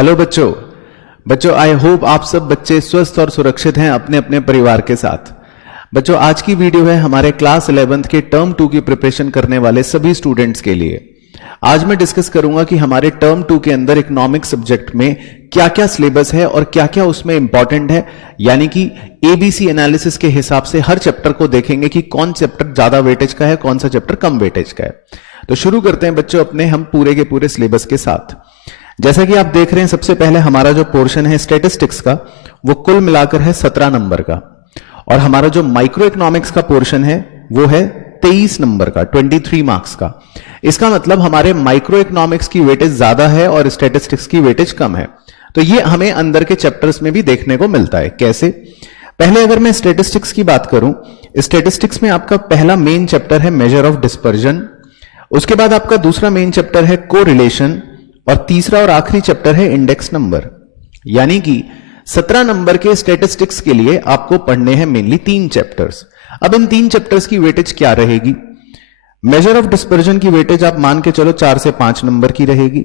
Hello बच्चों I hope आप सब बच्चे स्वस्थ और सुरक्षित हैं अपने अपने परिवार के साथ। बच्चों आज की वीडियो है हमारे क्लास 11th के टर्म 2 की प्रिपरेशन करने वाले सभी स्टूडेंट्स के लिए। आज मैं डिस्कस करूंगा कि हमारे टर्म 2 के अंदर इकोनॉमिक सब्जेक्ट में क्या क्या सिलेबस है और क्या क्या उसमें इंपॉर्टेंट है, यानी कि एबीसी एनालिसिस के हिसाब से हर चैप्टर को देखेंगे कि कौन चैप्टर ज्यादा वेटेज का है, कौन सा चैप्टर कम वेटेज का है। तो शुरू करते हैं बच्चों अपने हम पूरे के पूरे सिलेबस के साथ। जैसा कि आप देख रहे हैं सबसे पहले हमारा जो पोर्शन है स्टैटिस्टिक्स का वो कुल मिलाकर है 17 नंबर का, और हमारा जो माइक्रो इकोनॉमिक्स का पोर्शन है वो है 23 नंबर का, 23 मार्क्स का। इसका मतलब हमारे माइक्रो इकोनॉमिक्स की वेटेज ज्यादा है और स्टैटिस्टिक्स की वेटेज कम है। तो ये हमें अंदर के चैप्टर्स में भी देखने को मिलता है। कैसे? पहले अगर मैं स्टैटिस्टिक्स की बात करूं, स्टैटिस्टिक्स में आपका पहला मेन चैप्टर है मेजर ऑफ डिस्पर्जन, उसके बाद आपका दूसरा मेन चैप्टर है कोरिलेशन, और तीसरा और आखिरी चैप्टर है इंडेक्स नंबर। यानी कि 17 नंबर के स्टैटिस्टिक्स के लिए आपको पढ़ने हैं मेनली 3 चैप्टर्स। अब इन 3 चैप्टर्स की वेटेज क्या रहेगी? मेजर ऑफ डिस्पर्जन की वेटेज आप मान के चलो 4 से 5 नंबर की रहेगी।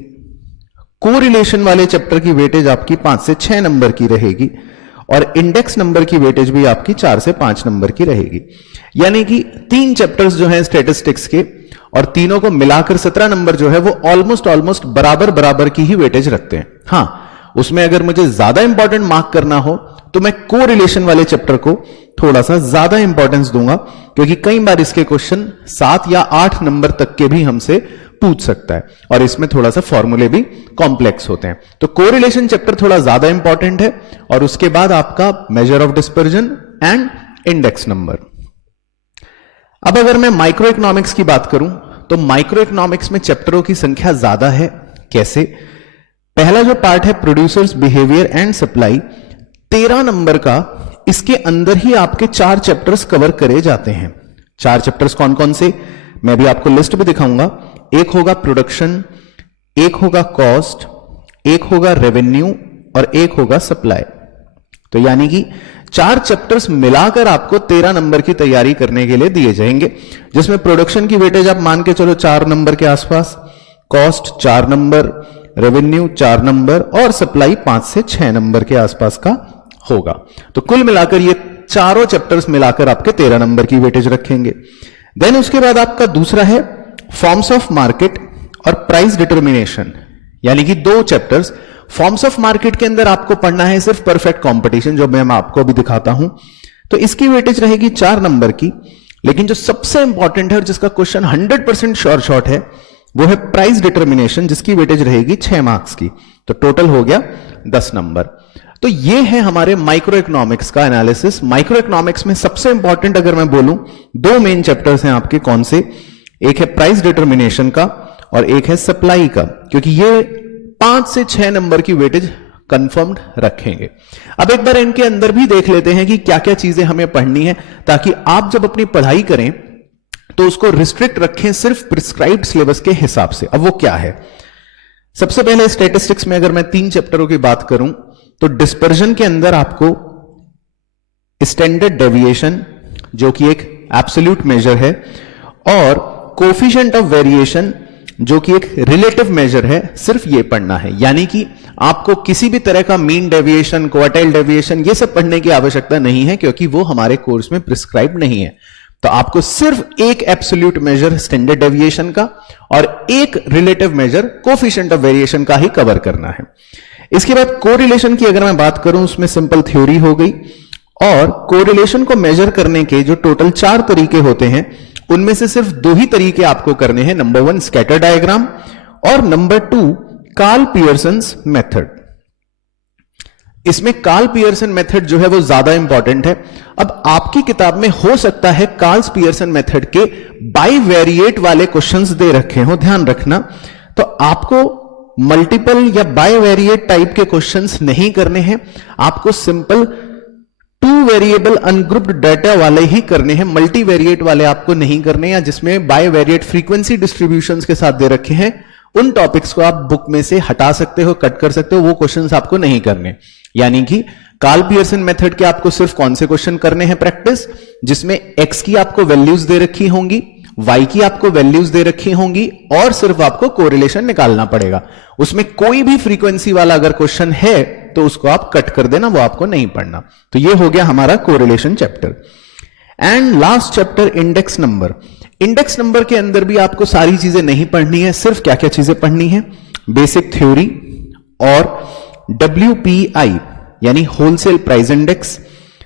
कोरिलेशन वाले चैप्टर की वेटेज आपकी 5 से 6 नंबर की रहेगी, और इंडेक्स नंबर की वेटेज भी आपकी 4 से 5 नंबर की रहेगी। यानी कि 3 चैप्टर्स जो हैं स्टैटिस्टिक्स के, और तीनों को मिलाकर 17 नंबर जो है वो ऑलमोस्ट बराबर की ही वेटेज रखते हैं। हां, उसमें अगर मुझे ज्यादा इंपॉर्टेंट मार्क करना हो तो मैं कोरिलेशन वाले चैप्टर को थोड़ा सा ज्यादा इंपॉर्टेंस दूंगा, क्योंकि कई बार इसके क्वेश्चन 7 या 8 नंबर तक के भी हमसे पूछ सकता है, और इसमें थोड़ा सा फॉर्मूले भी कॉम्प्लेक्स होते हैं। तो कोरिलेशन चैप्टर थोड़ा ज्यादा इंपॉर्टेंट है, और उसके बाद आपका measure of dispersion and index number. अब अगर मैं माइक्रो इकोनॉमिक्स की बात करूं तो माइक्रो इकोनॉमिक्स में चैप्टरों की संख्या ज्यादा है। कैसे? पहला जो पार्ट है producers behaviour and supply, 13 number का, इसके अंदर ही आपके 4 चैप्टर्स कवर करे जाते हैं। 4 चैप्टर्स कौन कौन से, मैं भी आपको लिस्ट भी दिखाऊंगा। एक होगा प्रोडक्शन, एक होगा कॉस्ट, एक होगा रेवेन्यू, और एक होगा सप्लाई। तो यानी कि 4 चैप्टर्स मिलाकर आपको 13 नंबर की तैयारी करने के लिए दिए जाएंगे, जिसमें प्रोडक्शन की वेटेज आप मान के चलो 4 नंबर के आसपास, कॉस्ट 4 नंबर, रेवेन्यू 4 नंबर, और सप्लाई 5 से 6 नंबर के आसपास का होगा। तो कुल मिलाकर ये चारों चैप्टर्स मिलाकर आपके 13 नंबर की वेटेज रखेंगे। देन उसके बाद आपका दूसरा है फॉर्म्स ऑफ मार्केट और प्राइस डिटर्मिनेशन, यानी कि 2 चैप्टर्स। फॉर्म्स ऑफ मार्केट के अंदर आपको पढ़ना है सिर्फ परफेक्ट कंपटीशन, जो मैं आपको अभी दिखाता हूं। तो इसकी वेटेज रहेगी 4 नंबर की, लेकिन जो सबसे इंपॉर्टेंट है और जिसका क्वेश्चन 100% श्योर शॉट है वो है प्राइस डिटर्मिनेशन, जिसकी वेटेज रहेगी 6 मार्क्स की। तो टोटल हो गया 10 नंबर। तो ये है हमारे माइक्रो इकोनॉमिक्स का एनालिसिस। माइक्रो इकोनॉमिक्स में सबसे इंपॉर्टेंट अगर मैं बोलूं 2 मेन चैप्टर्स हैं आपके। कौन से? एक है प्राइस डिटर्मिनेशन का और एक है सप्लाई का, क्योंकि ये 5 से 6 नंबर की वेटेज कंफर्म्ड रखेंगे। अब एक बार इनके अंदर भी देख लेते हैं कि क्या क्या चीजें हमें पढ़नी है, ताकि आप जब अपनी पढ़ाई करें तो उसको रिस्ट्रिक्ट रखें सिर्फ प्रिस्क्राइब्ड सिलेबस के हिसाब से। अब वो क्या है? सबसे पहले स्टैटिस्टिक्स में अगर मैं 3 चैप्टरों की बात करूं तो डिस्पर्जन के अंदर आपको स्टैंडर्ड डेविएशन, जो कि एक एब्सोल्यूट मेजर है, और कोफिशिएंट ऑफ वेरिएशन, जो कि एक रिलेटिव मेजर है, सिर्फ ये पढ़ना है। यानी कि आपको किसी भी तरह का मीन डेविएशन, क्वार्टाइल डेविएशन, ये सब पढ़ने की आवश्यकता नहीं है, क्योंकि वो हमारे कोर्स में प्रिस्क्राइब नहीं है। तो आपको सिर्फ एक एब्सोल्यूट मेजर स्टैंडर्ड डेविएशन का और एक relative major coefficient of variation का ही कवर करना है। इसके बाद कोरिलेशन की अगर मैं बात करूं, उसमें सिंपल थ्योरी हो गई, और कोरिलेशन को मेजर करने के जो टोटल 4 तरीके होते हैं उनमें से सिर्फ 2 ही तरीके आपको करने हैं। नंबर 1 स्कैटर डायग्राम, और नंबर 2 कार्ल पियर्सन्स मेथड। इसमें कार्ल पियर्सन मेथड जो है वो ज्यादा इंपॉर्टेंट है। अब आपकी किताब में हो सकता है कार्ल पियर्सन मेथड के बाइवेरिएट वाले क्वेश्चंस दे रखे हो, ध्यान रखना। तो आपको मल्टीपल या बाइवेरिएट टाइप के क्वेश्चंस नहीं करने हैं, आपको सिंपल 2 वेरिएबल अनग्रुप्ड डाटा वाले ही करने हैं। मल्टीवेरिएट वाले आपको नहीं करने, या जिसमें बाइवेरिएट फ्रीक्वेंसी डिस्ट्रीब्यूशंस के साथ दे रखे हैं उन टॉपिक्स को आप बुक में से हटा सकते हो, कट कर सकते हो, वो क्वेश्चंस आपको नहीं करने। यानी कि कार्ल पियर्सन मेथड के आपको सिर्फ कौन से क्वेश्चन करने हैं प्रैक्टिस, जिसमें एक्स की आपको वैल्यूज दे रखी होंगी y की आपको वैल्यूज दे रखी होंगी और सिर्फ आपको कोरिलेशन निकालना पड़ेगा। उसमें कोई भी फ्रीक्वेंसी वाला अगर क्वेश्चन है तो उसको आप कट कर देना, वो आपको नहीं पढ़ना। तो ये हो गया हमारा correlation chapter. And last chapter index number. Index number के अंदर भी आपको सारी चीजें नहीं पढ़नी है, सिर्फ क्या क्या चीजें पढ़नी है, बेसिक थ्योरी और WPI यानी होलसेल प्राइस इंडेक्स,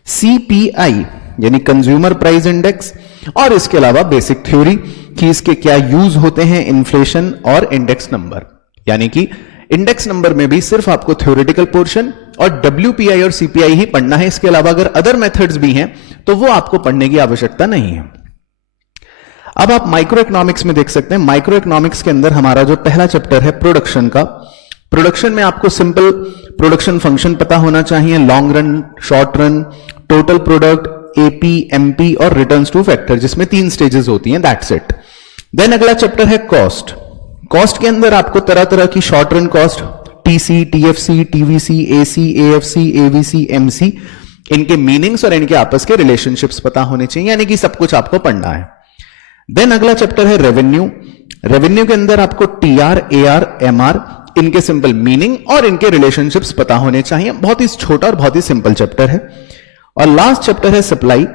CPI यानी कंज्यूमर प्राइस इंडेक्स, और इसके अलावा बेसिक थ्योरी कि इसके क्या यूज होते हैं, इन्फ्लेशन और इंडेक्स नंबर। यानी कि इंडेक्स नंबर में भी सिर्फ आपको थ्योरेटिकल पोर्शन और WPI और CPI ही पढ़ना है। इसके अलावा अगर अदर मेथड्स भी हैं तो वो आपको पढ़ने की आवश्यकता नहीं है। अब आप माइक्रो इकोनॉमिक्स में देख सकते हैं, माइक्रो इकोनॉमिक्स के अंदर हमारा जो पहला चैप्टर है प्रोडक्शन का। प्रोडक्शन में आपको सिंपल प्रोडक्शन फंक्शन पता होना चाहिए, long run, short run, total product, AP, MP और रिटर्न्स टू फैक्टर, जिसमें 3 स्टेजेस होती हैं, दैट्स इट। देन अगला चैप्टर है कॉस्ट। कॉस्ट के अंदर आपको तरह तरह की short run cost, TC, TFC, TVC, AC, AFC, AVC, MC, इनके मीनिंग्स और इनके आपस के रिलेशनशिप्स पता होने चाहिए, यानी कि सब कुछ आपको पढ़ना है। देन अगला चैप्टर है रेवेन्यू। रेवेन्यू के अंदर आपको TR, AR, MR, इनके सिंपल मीनिंग और इनके रिलेशनशिप्स पता होने चाहिए। बहुत ही छोटा और बहुत ही सिंपल चैप्टर है। और लास्ट चैप्टर है सप्लाई,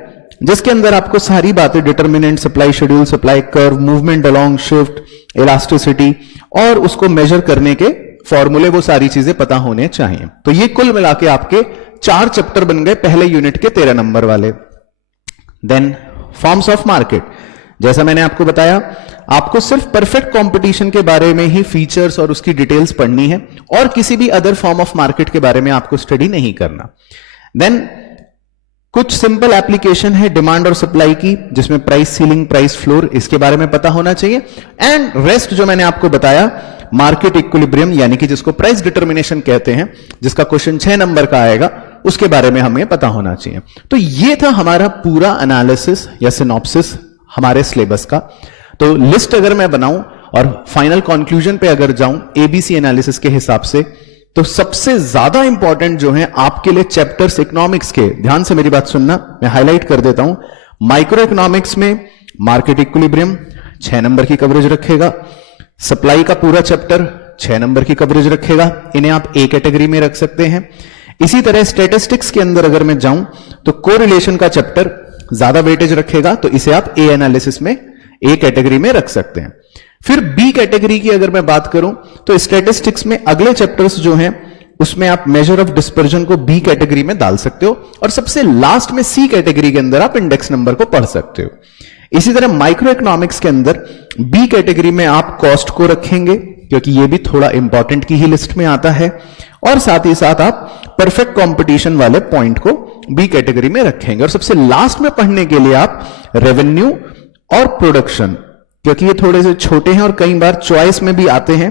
जिसके अंदर आपको सारी बातें, determinant, supply schedule, supply curve, movement along shift, elasticity और उसको मेजर करने के फॉर्मूले, वो सारी चीजें पता होने चाहिए। तो ये कुल मिला के आपके 4 चैप्टर बन गए पहले यूनिट के 13 नंबर वाले। देन फॉर्म्स ऑफ मार्केट, जैसा मैंने आपको बताया, आपको सिर्फ परफेक्ट कंपटीशन के बारे में ही फीचर्स और उसकी डिटेल्स पढ़नी है और किसी भी अदर फॉर्म ऑफ मार्केट के बारे में आपको स्टडी नहीं करना। देन कुछ सिंपल एप्लीकेशन है डिमांड और सप्लाई की, जिसमें प्राइस सीलिंग, प्राइस फ्लोर, इसके बारे में पता होना चाहिए। एंड रेस्ट जो मैंने आपको बताया, मार्केट इक्विलिब्रियम यानी कि जिसको प्राइस डिटर्मिनेशन कहते हैं, जिसका क्वेश्चन 6 नंबर का आएगा, उसके बारे में हमें पता होना चाहिए। तो ये था हमारा पूरा एनालिसिस या सिनॉप्सिस हमारे सिलेबस का। तो लिस्ट अगर मैं बनाऊं और फाइनल कंक्लूजन पे अगर जाऊं ABC एनालिसिस के हिसाब से, तो सबसे ज्यादा इंपॉर्टेंट जो है आपके लिए चैप्टर्स इकोनॉमिक्स के, ध्यान से मेरी बात सुनना, मैं हाईलाइट कर देता हूं। माइक्रो इकोनॉमिक्स में मार्केट इक्विलिब्रियम 6 नंबर की कवरेज रखेगा, सप्लाई का पूरा चैप्टर 6 नंबर की कवरेज रखेगा, इन्हें आप A कैटेगरी में रख सकते हैं। इसी तरह स्टैटिस्टिक्स के अंदर अगर मैं जाऊं तो कोरिलेशन का चैप्टर ज्यादा वेटेज रखेगा, तो इसे आप A एनालिसिस में A कैटेगरी में रख सकते हैं। फिर B कैटेगरी की अगर मैं बात करूं तो स्टैटिस्टिक्स में अगले चैप्टर्स जो हैं उसमें आप मेजर ऑफ डिस्पर्जन को B कैटेगरी में डाल सकते हो, और सबसे लास्ट में C कैटेगरी के अंदर आप इंडेक्स नंबर को पढ़ सकते हो। इसी तरह माइक्रो इकोनॉमिक्स के अंदर B कैटेगरी में आप कॉस्ट को रखेंगे, क्योंकि ये भी थोड़ा इंपॉर्टेंट की ही लिस्ट में आता है, और साथ ही साथ आप परफेक्ट कंपटीशन वाले पॉइंट को B कैटेगरी में रखेंगे। और सबसे लास्ट में पढ़ने के लिए आप रेवेन्यू और प्रोडक्शन, क्योंकि ये थोड़े से छोटे हैं और कई बार चॉइस में भी आते हैं,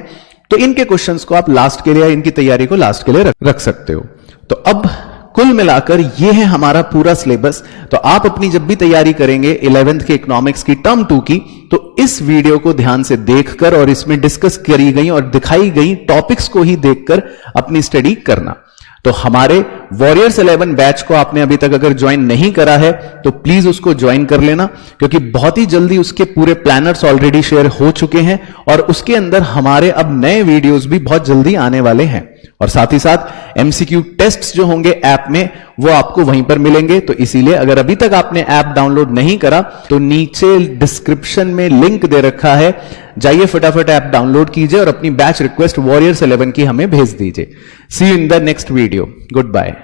तो इनके क्वेश्चंस को आप लास्ट के लिए, इनकी तैयारी को लास्ट के लिए रख सकते हो। तो अब कुल मिलाकर ये है हमारा पूरा सिलेबस। तो आप अपनी जब भी तैयारी करेंगे 11th के इकोनॉमिक्स की टर्म 2 की, तो इस वीडियो को ध्यान से देखकर और इसमें डिस्कस करी गई और दिखाई गई टॉपिक्स को ही देखकर अपनी स्टडी करना। तो हमारे वॉरियर्स 11 बैच को आपने अभी तक अगर ज्वाइन नहीं करा है तो प्लीज उसको ज्वाइन कर लेना, क्योंकि बहुत ही जल्दी उसके पूरे प्लानर्स ऑलरेडी शेयर हो चुके हैं और उसके अंदर हमारे अब नए वीडियोस भी बहुत जल्दी आने वाले हैं। और साथ ही साथ MCQ टेस्ट्स जो होंगे ऐप में वो आपको वहीं पर मिलेंगे। तो इसीलिए अगर अभी तक आपने ऐप डाउनलोड नहीं करा तो नीचे डिस्क्रिप्शन में लिंक दे रखा है, जाइए फटाफट ऐप डाउनलोड कीजिए और अपनी बैच रिक्वेस्ट वॉरियर्स 11 की हमें भेज दीजिए। See you in the next video. Good bye.